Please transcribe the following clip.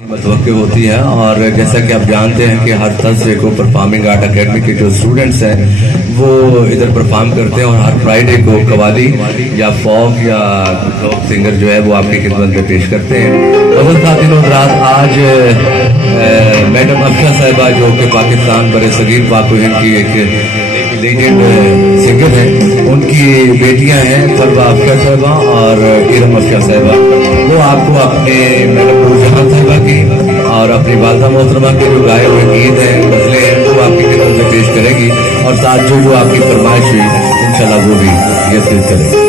मतवक्के होती है। और जैसा कि आप जानते हैं कि हर थर्सडे को परफॉर्मिंग आर्ट एकेडमी के जो स्टूडेंट्स हैं वो इधर परफॉर्म करते हैं और हर फ्राइडे को कवाली या फॉक या लोक सिंगर जो है वो आपकी खिदमत में पेश करते हैं। बदल खातिन रात आज मैडम अफशा साहिबा जो कि पाकिस्तान बड़े सगीर पाक की एक लेजेंड सिंगर हैं, उनकी बेटियां हैं फरवा अफशा साहिबा और इरम अफशा साहिबा, वो आपको अपने मैडम नूरजहां साहिबा की और अपनी वालदा मोहतरमा के जो गाए हुए गीत हैं गजलें हैं वो आपकी खिदमत में पेश करेगी और साथ जो आपकी फरमाइश हुई इंशाल्लाह वो भी ये करेगी।